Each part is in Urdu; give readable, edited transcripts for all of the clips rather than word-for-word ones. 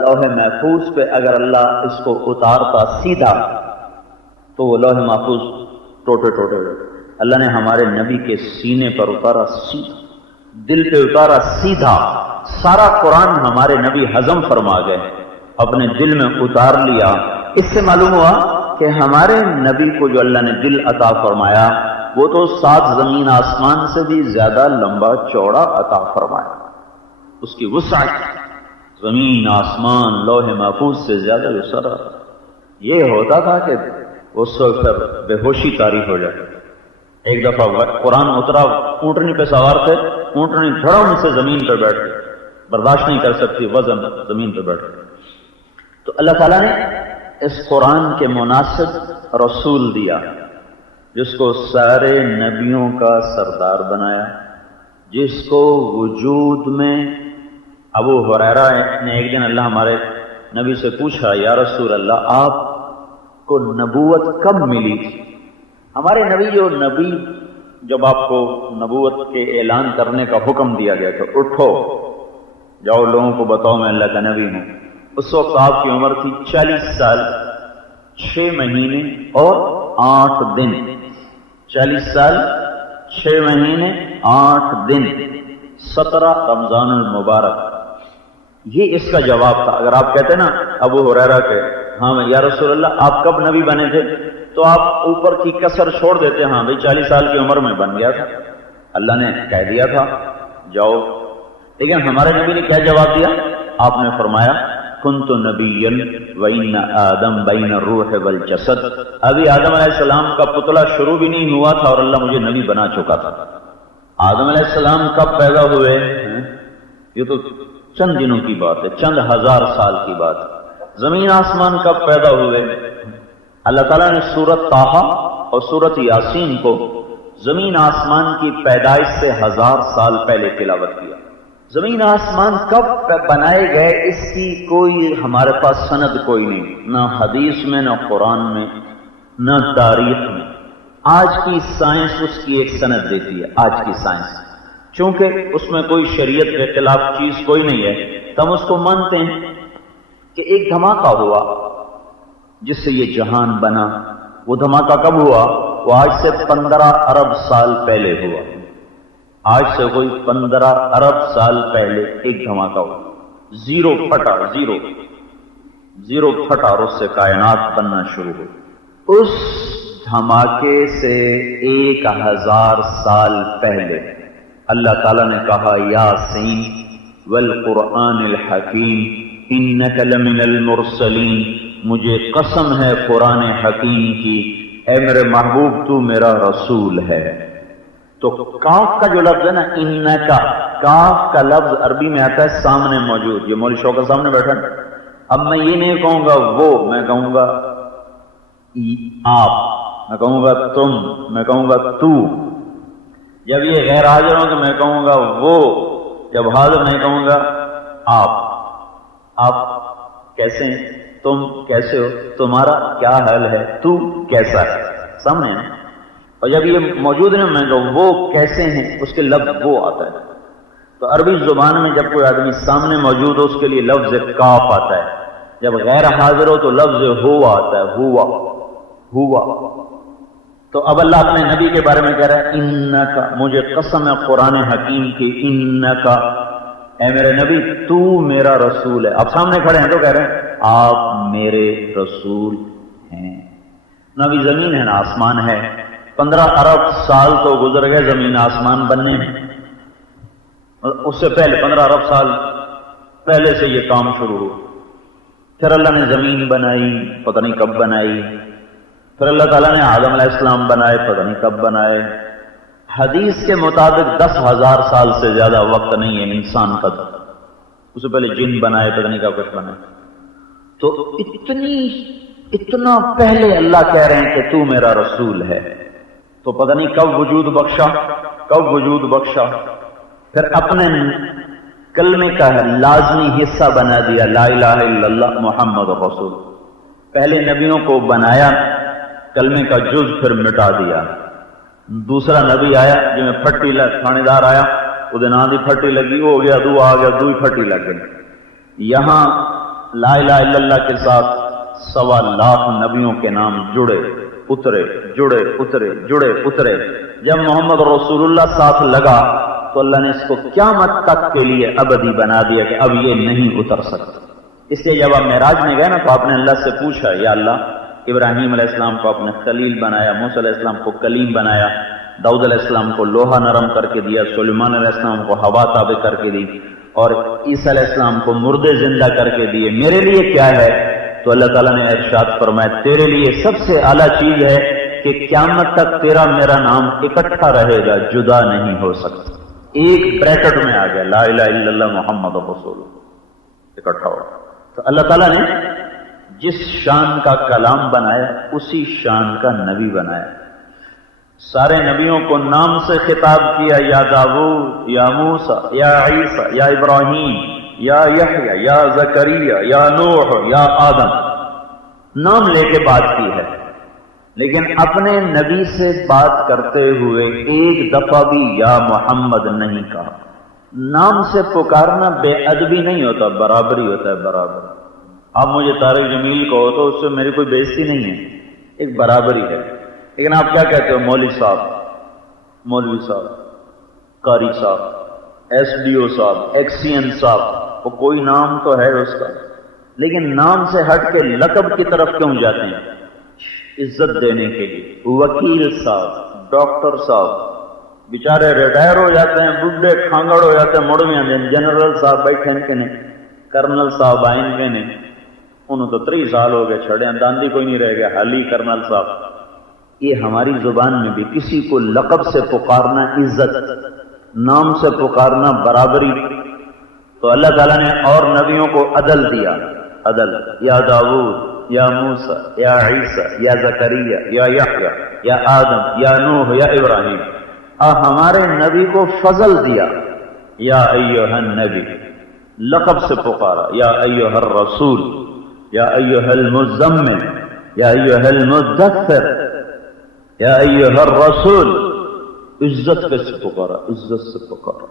لوح محفوظ پہ اگر اللہ اس کو اتارتا سیدھا تو وہ لوح محفوظ ٹوٹے ٹوٹے ہوئے. اللہ نے ہمارے نبی کے سینے پر اتارا سیدھا، دل پہ اتارا سیدھا. سارا قرآن ہمارے نبی ہضم فرما گئے، اپنے دل میں اتار لیا. اس سے معلوم ہوا کہ ہمارے نبی کو جو اللہ نے دل عطا فرمایا وہ تو 7 زمین آسمان سے بھی زیادہ لمبا چوڑا عطا فرمایا. اس کی وسعت زمین آسمان لوح محفوظ سے زیادہ وسعت. یہ ہوتا تھا کہ اس وقت بے ہوشی طاری ہو جائے. ایک دفعہ قرآن اترا، اونٹنی پہ سوار تھے، اونٹنی دھڑم سے زمین پہ بیٹھ گئی، برداشت نہیں کر سکتی، وزن زمین پہ بیٹھ گئی. تو اللہ تعالیٰ نے اس قرآن کے مناسب رسول دیا جس کو سارے نبیوں کا سردار بنایا، جس کو وجود میں ابو ہریرہ نے ایک دن اللہ ہمارے نبی سے پوچھا، یا رسول اللہ آپ کو نبوت کب ملی تھی؟ ہمارے نبی جب آپ کو نبوت کے اعلان کرنے کا حکم دیا گیا تو اٹھو جاؤ لوگوں کو بتاؤ میں اللہ کا نبی ہوں. اس وقت آپ کی عمر تھی 40 سال 6 مہینے اور 8 دن. 40 سال 6 مہینے 8 دن 17 رمضان المبارک. یہ اس کا جواب تھا. اگر آپ کہتے نا ابو ہریرہ کے ہاں یا رسول اللہ آپ کب نبی بنے تھے تو آپ اوپر کی کسر چھوڑ دیتے، ہاں بھائی 40 سال کی عمر میں بن گیا تھا، اللہ نے کہہ دیا تھا جاؤ. لیکن ہمارے نبی نے کیا جواب دیا؟ آپ نے فرمایا کنت نبیا وان آدم بین الروح والجسد. ابھی آدم علیہ السلام کا پتلا شروع بھی نہیں ہوا تھا اور اللہ مجھے نبی بنا چکا تھا. آدم علیہ السلام کب پیدا ہوئے؟ یہ تو چند دنوں کی بات ہے، چند ہزار سال کی بات ہے. زمین آسمان کب پیدا ہوئے؟ اللہ تعالیٰ نے سورت طٰہٰ اور سورت یاسین کو زمین آسمان کی پیدائش سے 1000 سال پہلے تلاوت کیا. زمین آسمان کب بنائے گئے اس کی کوئی ہمارے پاس سند کوئی نہیں، نہ حدیث میں، نہ قرآن میں، نہ تاریخ میں. آج کی سائنس اس کی ایک سند دیتی ہے. آج کی سائنس چونکہ اس میں کوئی شریعت کے خلاف چیز کوئی نہیں ہے تو ہم اس کو مانتے ہیں کہ ایک دھماکہ ہوا جس سے یہ جہان بنا. وہ دھماکہ کب ہوا؟ وہ آج سے 15 ارب سال پہلے ہوا. آج سے کوئی 15 ارب سال پہلے ایک دھماکہ ہوا. زیرو پھٹا اور اس سے کائنات بننا شروع ہوئی. اس دھماکے سے 1000 سال پہلے اللہ تعالیٰ نے کہا یاسین والقرآن الحکیم انک لمن المرسلین. مجھے قسم ہے قرآن حکیم کی، اے میرے محبوب تو میرا رسول ہے. تو کاف کا جو لفظ ہے نا انکا، کاف کا لفظ عربی میں آتا ہے سامنے موجود. یہ مولوی شوکت سامنے بیٹھا. اب میں یہ نہیں کہوں گا وہ، میں کہوں گا آپ، میں کہوں گا تم، میں کہوں گا تو. جب یہ غیر حاضر ہوں تو میں کہوں گا وہ، جب حاضر نہیں کہوں گا آپ. آپ کیسے ہیں؟ تم کیسے ہو؟ تمہارا کیا حال ہے؟ تو کیسا ہے؟ سامنے ہے. اور جب یہ موجود ہے میں کہوں وہ کیسے ہیں، اس کے لفظ وہ آتا ہے. تو عربی زبان میں جب کوئی آدمی سامنے موجود ہو اس کے لیے لفظ کاف آتا ہے. جب غیر حاضر ہو تو لفظ ہوا آتا ہے، ہوا. تو اب اللہ اپنے نبی کے بارے میں کہہ رہا ہے انکا، مجھے قسم ہے قرآن حکیم کی، انکا اے میرے نبی تو میرا رسول ہے. اب سامنے کھڑے ہیں تو کہہ رہے ہیں آپ میرے رسول ہیں. نہ بھی زمین ہے نہ آسمان ہے. 15 ارب سال تو گزر گئے زمین آسمان بننے میں. اس سے پہلے 15 ارب سال پہلے سے یہ کام شروع ہوا. پھر اللہ نے زمین بنائی، پتہ نہیں کب بنائی. پھر اللہ تعالیٰ نے آدم علیہ السلام بنائے، پتہ نہیں کب بنائے. حدیث کے مطابق 10,000 سال سے زیادہ وقت نہیں ہے انسان کا. اس سے پہلے جن بنائے، پتہ نہیں کب کچھ بنائے. تو اتنا پہلے اللہ کہہ رہے ہیں کہ تو میرا رسول ہے. تو پتہ نہیں کب وجود بخشا. پھر اپنے کلمے کا لازمی حصہ بنا دیا لا الہ الا اللہ محمد رسول. پہلے نبیوں کو بنایا، کلمے کا جز پھر مٹا دیا. دوسرا نبی آیا جی میں پھٹی تھانے دار آیا، وہ نام دی پھٹی لگی، وہ ہو گیا دو آ گیا، دو ہی پھٹی لگ گئی. یہاں لا الہ الا اللہ کے ساتھ 1.25 لاکھ نبیوں کے نام جڑے اترے جڑے اترے جڑے اترے. جب محمد رسول اللہ ساتھ لگا تو اللہ نے اس کو قیامت تک کے لیے ابدی بنا دیا کہ اب یہ نہیں اتر سکتا. اس لیے جب آپ معراج میں گئے نا تو آپ نے اللہ سے پوچھا یا اللہ ابراہیم علیہ السلام کو آپ نے خلیل بنایا, موسیٰ علیہ السلام کو کلیم بنایا, داؤد علیہ السلام کو لوہا نرم کر کے دیا, سلیمان علیہ السلام کو ہوا تابع کر کے دی, اور عیسیٰ علیہ السلام کو مردے زندہ کر کے دیے, میرے لیے کیا ہے؟ تو اللہ تعالیٰ نے ارشاد فرمایا تیرے لیے سب سے اعلیٰ چیز ہے کہ قیامت تک تیرا میرا نام اکٹھا رہے گا, جدا نہیں ہو سکتا. ایک بریکٹ میں آ گیا لا الہ الا اللہ محمد رسول اللہ اکٹھا ہو. تو اللہ تعالیٰ نے جس شان کا کلام بنایا اسی شان کا نبی بنایا. سارے نبیوں کو نام سے خطاب کیا, یا داؤد, یا موسیٰ, یا عیسیٰ, یا ابراہیم, یا یحییٰ, یا زکریا, یا نوح, یا آدم, نام لے کے بات کی ہے. لیکن اپنے نبی سے بات کرتے ہوئے ایک دفعہ بھی یا محمد نہیں کہا. نام سے پکارنا بے ادبی نہیں ہوتا, برابری ہوتا ہے, برابر. آپ مجھے طارق جمیل کہو تو اس سے میری کوئی بےزتی نہیں ہے, ایک برابری ہے. لیکن آپ کیا کہتے ہو؟ مولوی صاحب, مولوی صاحب, قاری صاحب, ایس ڈی او صاحب, ایکسین صاحب, وہ کوئی نام تو ہے اس کا, لیکن نام سے ہٹ کے لقب کی طرف کیوں جاتے ہیں؟ عزت دینے کے لیے. وکیل صاحب, ڈاکٹر صاحب, بیچارے ریٹائر ہو جاتے ہیں, بڈھے کھانگڑ ہو جاتے ہیں, مڑ میں آتے ہیں. جنرل صاحب بیٹھے کے نے, کرنل صاحب آئیں کے نے, انہوں تو 30 سال ہو گئے چھڑے ہیں, داندی کوئی نہیں رہ گیا, حالی کرنل صاحب. یہ ہماری زبان میں بھی کسی کو لقب سے پکارنا عزت, نام سے پکارنا برابری. تو اللہ تعالیٰ نے اور نبیوں کو عدل دیا, عدل. یا داؤد, یا موسیٰ, یا عیسیٰ, یا زکریا, یا یحییٰ, یا آدم, یا نوح, یا ابراہیم. ہمارے نبی کو فضل دیا, یا ایھا النبی, لقب سے پکارا, یا ایھا الرسول, یا ایھا المزمل, یا ایھا المدثر, یا ایھا الرسول. عزت سے پکارا, عزت سے پکارا.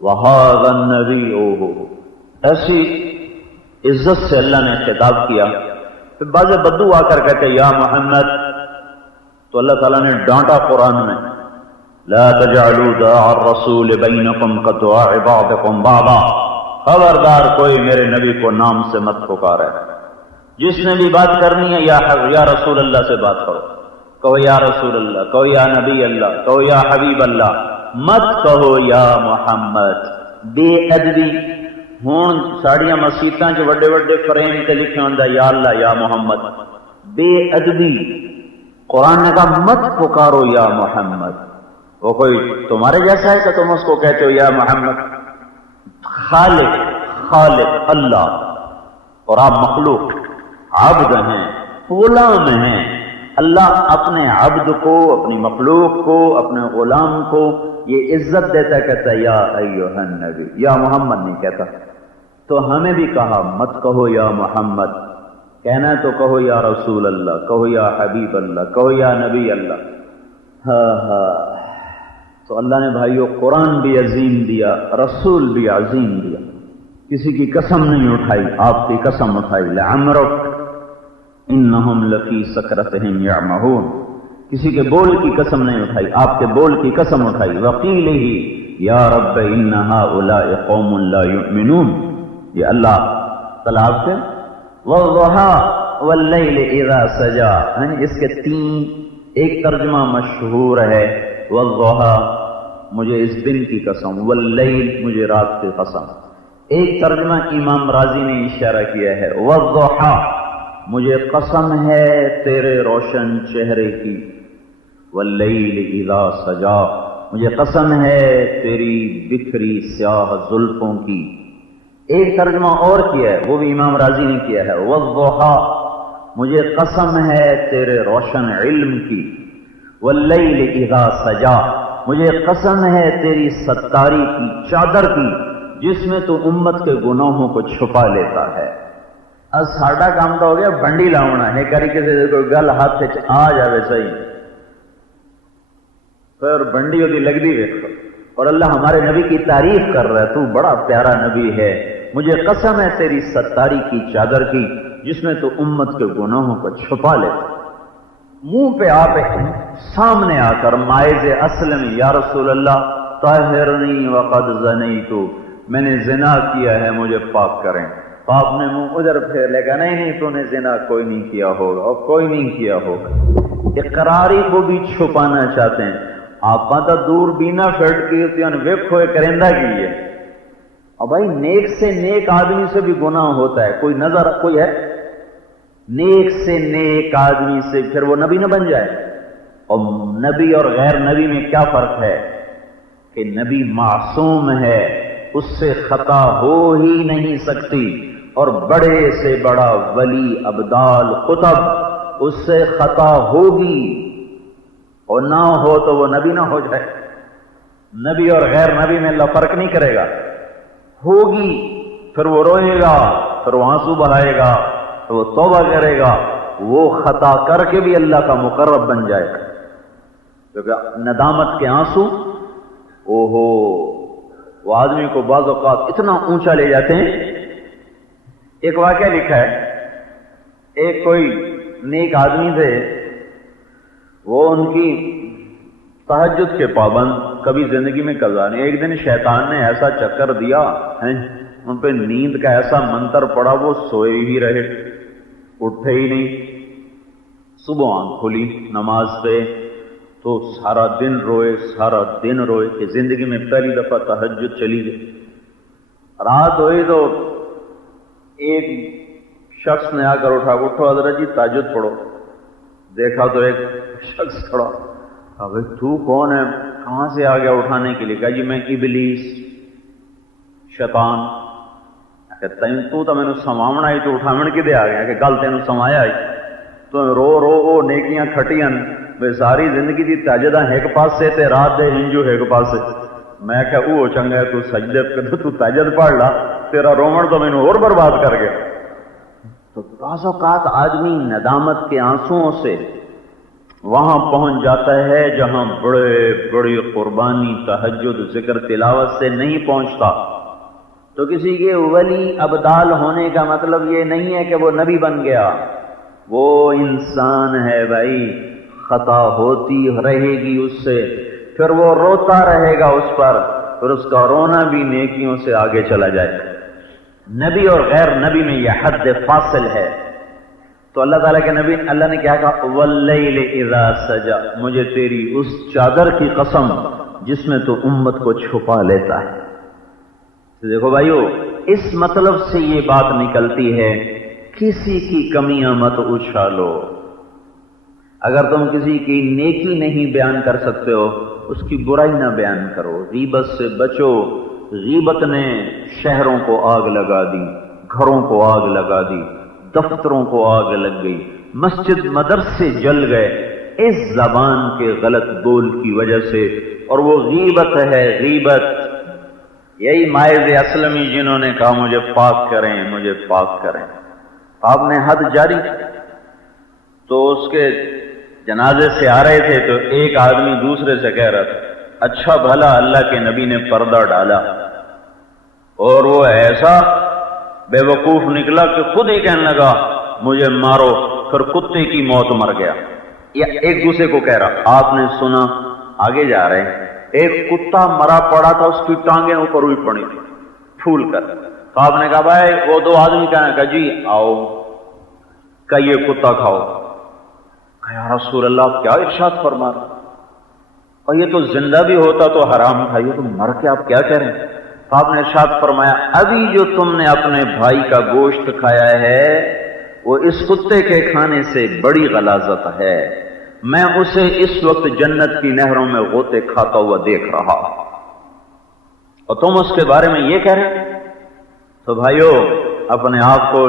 وہذا النبی, ایسی عزت سے اللہ نے خطاب کیا. پھر بعض بدو آ کر کہتے یا محمد, تو اللہ تعالیٰ نے ڈانٹا قرآن میں, لا تجعلوا دعاء الرسول بینکم کدعاء بعضکم بعضا. خبردار کوئی میرے نبی کو نام سے مت پکارے. جس نے بھی بات کرنی ہے یا رسول اللہ سے بات کرو, کہو یا رسول اللہ, کہو یا نبی اللہ, کہو یا حبیب اللہ, مت کہو یا محمد. بے ادبی ہون ساڑیاں مسیتاں جو وڈے وڈے فریم تے لکھے ہوندا یا اللہ یا محمد, بے ادبی. قرآن نے کہا مت پکارو یا محمد. وہ کوئی تمہارے جیسا ہے کہ تم اس کو کہتے ہو یا محمد؟ خالق, خالق اللہ, اور آپ مخلوق, عبد ہیں, غلام ہیں. اللہ اپنے عبد کو, اپنی مخلوق کو, اپنے غلام کو یہ عزت دیتا, کہتا ہے یا ایھا النبی, یا محمد نہیں کہتا. تو ہمیں بھی کہا مت کہو یا محمد, کہنا ہے تو کہو یا رسول اللہ, کہو یا حبیب اللہ, کہو یا نبی اللہ. تو اللہ نے بھائیو قرآن بھی عظیم دیا, رسول بھی عظیم دیا. کسی کی قسم نہیں اٹھائی, آپ کی قسم اٹھائی. لعمرک انہم لفی سکرتہم یعمہون. کسی کے بول کی قسم نہیں اٹھائی, آپ کے بول کی قسم اٹھائی. وقیلہ یا رب ان ہؤلاء قوم لا یؤمنون. یہ اللہ تعالیٰ آپ سے والضحی واللیل اذا سجا, اس کے 3 ایک ترجمہ مشہور ہے. والضحی مجھے اس دن کی قسم, واللیل مجھے رات کی قسم. ایک ترجمہ امام راضی نے اشارہ کیا ہے, والضحی مجھے قسم ہے تیرے روشن چہرے کی. واللیل اذا سجا مجھے قسم ہے تیری بکھری سیاہ زلفوں کی. ایک ترجمہ اور کیا ہے, وہ بھی امام راضی نے کیا ہے, والضحی مجھے قسم ہے تیرے روشن علم کی. واللیل اذا سجا مجھے قسم ہے تیری ستاری کی, چادر کی, جس میں تو امت کے گناہوں کو چھپا لیتا ہے. اب ساڈا کام تو ہو گیا بنڈی لاؤنا ہے, کری کسی کوئی گل ہاتھ آ جائے صحیح, پھر بنڈی ہوتی لگتی ویکھو, اور اللہ ہمارے نبی کی تعریف کر رہا ہے، تو بڑا پیارا نبی ہے، مجھے قسم ہے تیری ستاری کی چادر کی جس میں تو امت کے گناہوں کو چھپا لیتا۔ منہ پہ آپ سامنے آ کر مائز اسلم، یا رسول اللہ طہرنی وقد زنیت، میں نے زنا کیا ہے مجھے پاک کریں۔ تو آپ نے منہ ادھر پھیر لے گا، نہیں تو نے زنا کوئی نہیں کیا ہوگا اور کوئی نہیں کیا ہوگا۔ اقراری کو بھی چھپانا چاہتے ہیں۔ آپ پتہ دور بینا فٹ کی ہوتی ہیں ویکھو کرندہ کی ہے۔ اور بھائی نیک سے نیک آدمی سے بھی گناہ ہوتا ہے، کوئی نظر کوئی ہے نیک سے نیک آدمی سے پھر وہ نبی نہ بن جائے؟ اور نبی اور غیر نبی میں کیا فرق ہے کہ نبی معصوم ہے، اس سے خطا ہو ہی نہیں سکتی، اور بڑے سے بڑا ولی ابدال قطب اس سے خطا ہوگی، اور نہ ہو تو وہ نبی نہ ہو جائے۔ نبی اور غیر نبی میں اللہ فرق نہیں کرے گا، ہوگی پھر وہ روئے گا، پھر وہ آنسو بہائے گا، پھر وہ توبہ کرے گا، وہ خطا کر کے بھی اللہ کا مقرب بن جائے گا، کیونکہ ندامت کے آنسو اوہو وہ آدمی کو بعض اوقات اتنا اونچا لے جاتے ہیں۔ ایک واقعہ لکھا ہے، ایک کوئی نیک آدمی تھے، وہ ان کی تہجد کے پابند، کبھی زندگی میں قضا نہیں۔ ایک دن شیطان نے ایسا چکر دیا ان پہ نیند کا ایسا منتر پڑا، وہ سوئے ہی رہے، اٹھے ہی نہیں۔ صبح آنکھ کھلی نماز پہ تو سارا دن روئے، سارا دن روئے کہ زندگی میں پہلی دفعہ تہجد چلی گئی۔ رات ہوئی تو ایک شخص نے آ کر اٹھو حضرت جی تہجد پڑھو۔ دیکھا تو ایک شخص کھڑا، ابھی تو کون ہے، کہاں سے آ گیا اٹھانے کے لیے؟ کہا جی میں ابلیس، شیطان۔ تو میں نے سماونا ہی تو اٹھاون کدے آ گیا کہ گل تینوں سمایا ہی تو رو رو او نیکیاں کھٹیاں بے ساری زندگی دی تہجداں ایک پاسے تے رات دے ہنجو ایک پاسے۔ میں کہ او چنگا ہے تو سجدے پہ تو تہجد پڑھ لا، تیرا رومن تو مینوں اور برباد کر گیا۔ تو بعض اوقات آدمی ندامت کے آنسوؤں سے وہاں پہنچ جاتا ہے جہاں بڑی قربانی تہجد ذکر تلاوت سے نہیں پہنچتا۔ تو کسی کے ولی ابدال ہونے کا مطلب یہ نہیں ہے کہ وہ نبی بن گیا، وہ انسان ہے بھائی، خطا ہوتی رہے گی اس سے، پھر وہ روتا رہے گا اس پر، پھر اس کا رونا بھی نیکیوں سے آگے چلا جائے گا۔ نبی اور غیر نبی میں یہ حد فاصل ہے۔ تو اللہ تعالیٰ کے نبی اللہ نے کیا کہا، واللیل اذا سجا، مجھے تیری اس چادر کی قسم جس میں تو امت کو چھپا لیتا ہے۔ تو دیکھو بھائیو، اس مطلب سے یہ بات نکلتی ہے کسی کی کمیاں مت اچھالو۔ اگر تم کسی کی نیکی نہیں بیان کر سکتے ہو، اس کی برائی نہ بیان کرو۔ غیبت سے بچو۔ غیبت نے شہروں کو آگ لگا دی، گھروں کو آگ لگا دی، دفتروں کو آگ لگ گئی، مسجد مدرسے جل گئے اس زبان کے غلط بول کی وجہ سے۔ اور وہ غیبت ہے، غیبت یہی مائز اسلمی جنہوں نے کہا مجھے پاک کریں، مجھے پاک کریں۔ آپ نے حد جاری، تو اس کے جنازے سے آ رہے تھے تو ایک آدمی دوسرے سے کہہ رہا تھا، اچھا بھلا اللہ کے نبی نے پردہ ڈالا، اور وہ ایسا بے وقوف نکلا کہ خود ہی کہنے لگا مجھے مارو، پھر کتے کی موت مر گیا۔ یا ایک دوسرے کو کہہ رہا، آپ نے سنا، آگے جا رہے ہیں، ایک کتا مرا پڑا تھا، اس کی ٹانگیں اوپر ہوئی پڑی تھی پھول کر۔ تو آپ نے کہا بھائی وہ دو آدمی کہا جی آؤ، کہ یہ کتا کھاؤ۔ کہ یا رسول اللہ کیا ارشاد فرما رہا، اور یہ تو زندہ بھی ہوتا تو حرام تھا، یہ تو مر کے آپ کیا کہہ رہے ہیں؟ تو آپ نے ارشاد فرمایا ابھی جو تم نے اپنے بھائی کا گوشت کھایا ہے وہ اس کتے کے کھانے سے بڑی غلاظت ہے، میں اسے اس وقت جنت کی نہروں میں غوطے کھاتا ہوا دیکھ رہا، اور تم اس کے بارے میں یہ کہہ رہے۔ تو بھائیو، اپنے آپ کو